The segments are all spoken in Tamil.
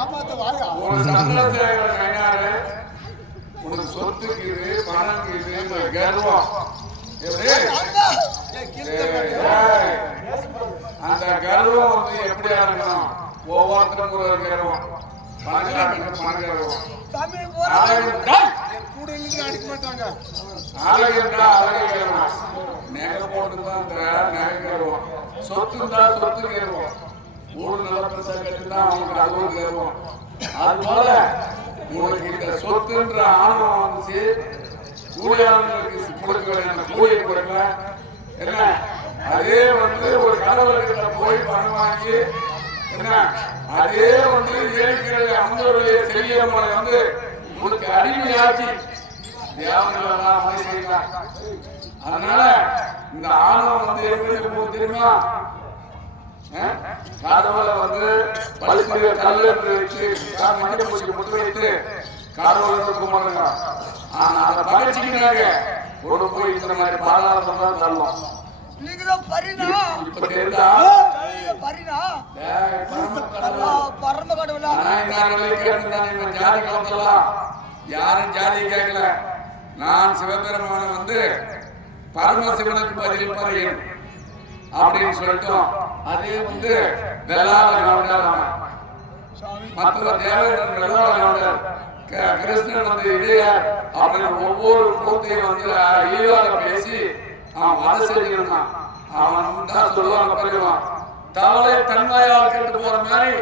ஒரு சந்திரசேகர கைனாரு உனக்கு சொத்துக்கு பணம் இது கர்வம் அந்த கர்வம் வந்து எப்படி இருக்கணும்? ஒவ்வொருத்தருக்கும் ஒரு கர்வம். பணம் கர்வம் அடிக்க மாட்டாங்க. அழகுண்டா அழகு கர்வம். நகை போட்டுதான் நகை கர்வம். சொத்து இருந்தா சொத்து கர்வம். ஊர் நல்ல பெருசா கட்டுதான் அவங்களுக்கு அது ஒரு கர்வம். அதுபோல உனக்கு இந்த சொத்துன்ற ஆணவம் வந்துச்சு. கூலியாளர்களுக்கு கொடுக்க வேண்டிய கூலியை கொடுக்கல என்ன? அதே வந்து ஒரு கடவுள்கிட்ட போய் பணம் வாங்கி என்ன? அதே வந்து ஏற்கிற அந்தருடைய செல்லியம்மனை வந்து உனக்கு அடிமையாக்கி அதனால இந்த ஆணவம் வந்து எப்படி இருக்கும் தெரியுமா? கடவுளை வந்து பழுத்து கல்லு வச்சு முட்டு வைத்து கடவுளை கும்பிடுங்க. ஆனா அதை பகச்சிக்கிறாங்க. ஒரு போய் இந்த மாதிரி பாதாளம் தான் தள்ளும். யாரும் ஜாதி கேட்கல. நான் சிவபெருமான வந்து பரமசிவனுக்கு பதில் பறையும் அப்படின்னு சொல்லிட்டோம். அதே வந்து வெள்ளாள கவுண்டர் மற்ற தேவர்கள் வெள்ளாள கவுண்டர் கிருஷ்ணன் வந்து இடையார் அப்படின்னு ஒவ்வொரு கூத்தையும் வந்து இழிவாக பேசி அவன் வத செய்யணும். அவன் தான் சொல்லுவாங்க பெரியவான் தவளை தன்மையால் கெட்டு போற மாதிரி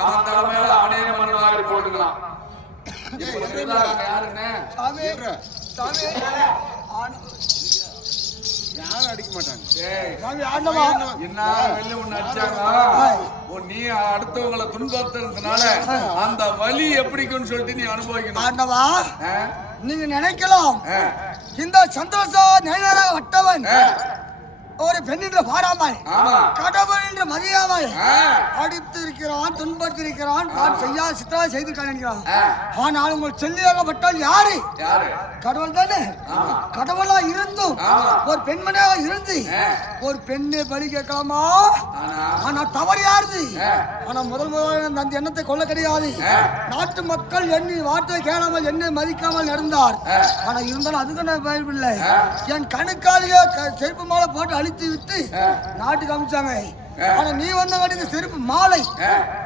அவன் தலைமையில அவனே மண்ணாக போட்டுக்கலாம். யாருன்னு யாரும் அடிக்க மாட்டாங்க. நீ அடுத்தவங்களை துன்புறுத்துறதுனால அந்த வலி எப்படிக்குன்னு சொல்லிட்டு நீ அனுபவிக்கணும். நீங்க நினைக்கலாம் இந்த சந்தோஷம் நேராக வட்டவன் ஒரு பெண்ணின்ற பாராமல் கடவுள் என்று மதியாமல் அடித்து இருக்கிறான், துன்படுத்தி இருக்கிறான், நான் செய்யாத சித்தவா செய்திருக்கான் என்கிறான். ஆனால் உங்கள் சொல்லியாகப்பட்டால் யாரு? கடவுள் தானே. கடவுளா இருந்தும் ஒரு பெண்மணியாக இருந்து ஒரு பெண்ணை பலி கேட்கலாமா? ஆனா தவறு யாருது? ஆனா முதல் அந்த எண்ணத்தை கொள்ள கிடையாது. நாட்டு மக்கள் என்னை வார்த்தை கேளாமல் என்னை மதிக்காமல் நடந்தார். ஆனா இருந்தாலும் அதுக்கு நான் பயப்பில்லை. என் கணுக்காலிய செருப்பு மாலை போட்டு அழித்து விட்டு நாட்டுக்கு அமைச்சாங்க. ஆனா நீ வந்த இந்த செருப்பு மாலை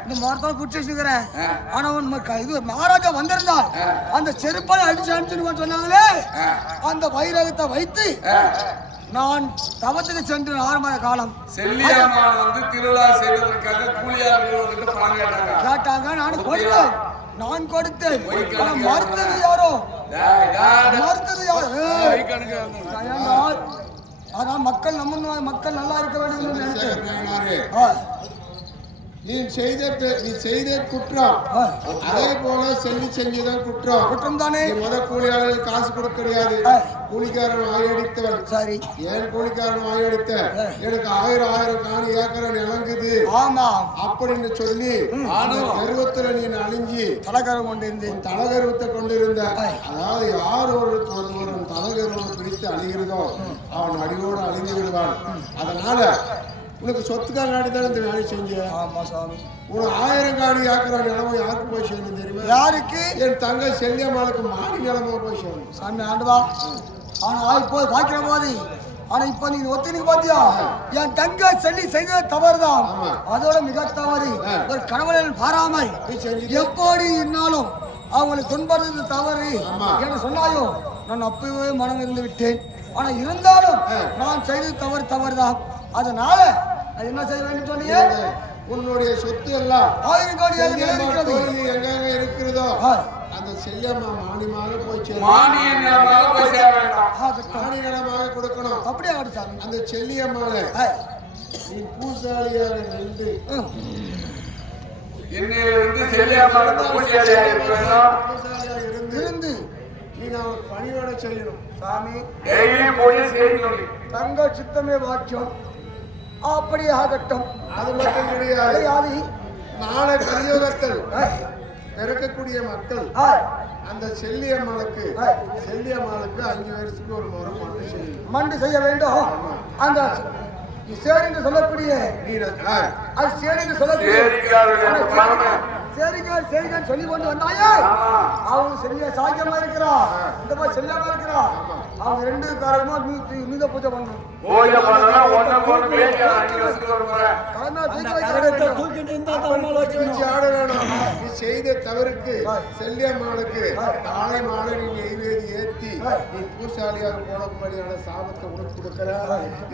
இந்த மரத்தால் பிடிச்சி வச்சுக்கிறேன். ஆனா உன் இது மகாராஜா வந்திருந்தால் அந்த செருப்பால் அடிச்சு அனுப்பிச்சு சொன்னாங்களே, அந்த வைரகத்தை வைத்து நான் தவத்துக்கு சென்று 6 மாத காலம் செல்லியம்மாள் வந்து திருவிழா செய்வதற்காக கூலியாளர்கள் கேட்டாங்க. நான் கொடுத்தேன். மறுத்தது யாரோ? மறுத்தது யாரோ? அதான் மக்கள் நம்ம மக்கள் நல்லா இருக்க வேண்டும். நீ செய்த குற்றம் அதே போல செஞ்சதான் குற்றம் தானே. கூலியாளர்கள் காசு கொடுக்க கிடையாது. கூலிக்காரன் வாயடித்தவன். சரி, ஏன் கூலிக்காரன் வாயடித்த? எனக்கு 1000 காணி ஏக்கரை நிலங்குது அப்படின்னு சொல்லி கருவத்துல நீ அழிஞ்சி தலகரம் தலகருவத்தை கொண்டிருந்த. அதாவது யார் ஒரு தலகருவம் பிடித்து அழிகிறதோ அவன் அடியோடு அழிந்து விடுவான். அதனால உனக்கு சொத்துக்காக நாடித்தானே இந்த வேலை செஞ்ச. உனக்கு 1000 காணி ஏக்கரா நிலமோ யாருக்கு போய் சேரணும் தெரியுமா? யாருக்கு? என் தங்கை செல்லியம்மாளுக்கு மாடி நிலமோ போய் சேரணும். சாமி ஆண்டுவா. ஆனா போய் பாக்கிற போது ஆனா இப்ப நீ ஒத்தினிக்கு பாத்தியா? என் தங்கை செல்லி செய்த தவறுதான். அதோட மிக தவறு. ஒரு கடவுளை பாராமல் எப்படி இருந்தாலும் அவங்களுக்கு துன்படுறது தவறு என்று சொன்னாயோ நான் அப்பவே மனம் இருந்து விட்டேன். ஆனா இருந்தாலும் நான் செய்தது தவறுதான். அதனால அது என்ன செய்ய வேண்டும் சொன்னீங்க? உன்னுடைய சொத்து எல்லாம் 1000 கோடி எங்க இருக்கிறதோ அந்த செல்லியம்மா மானியமாக போய் மானிய நிலமாக கொடுக்கணும். அப்படியே ஆடுச்சாங்க. அந்த செல்லியம்மால நீ பூசாலியாக நின்று இருந்து நீ நான் பணியோட செய்யணும். சாமி தங்கள் சித்தமே வாக்கியம். அப்படியே ஆகட்டும். அது மட்டும் கிடையாது. நாளை கலியுகத்தில் பிறக்கக்கூடிய மக்கள் அந்த செல்லியம்மாளுக்கு 5 வருஷத்துக்கு ஒரு முறை மண்டு செய்ய வேண்டும். அந்த சேரி என்று சொல்லக்கூடிய அது சேரி என்று சொல்லக்கூடிய சரிங்க சரிங்க சொல்லி கொண்டு வந்தாயே அவங்க செல்லியா சாக்கியமா இருக்கிறான் இந்த மாதிரி செல்லாம இருக்கிறான் அவங்க ரெண்டு காரணமா நீங்க பூஜை பண்ணணும் பூஜை பண்ணா ஒண்ணு போற பேச்சு அங்க வச்சுட்டு வரணும் நீ செய்த தவறுக்கு செல்லியம்மாளுக்கு காலை மாலை நீ நெய்வேதி ஏத்தி நீ பூசாலியாக போடக்கூடியான சாபத்தை உனக்கு கொடுக்கிற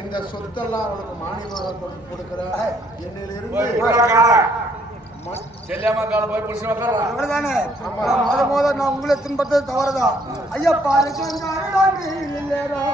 இந்த சொத்தெல்லாம் அவளுக்கு மானியமாக கொடுக்கிற என்னிலிருந்து செல்லியம்மா கால போய் புடிச்சு வைக்கறான் அவ்வளவுதானே நான் உங்களை துன்பட்டது தவறுதான் ஐயா பாரு இல்லையோ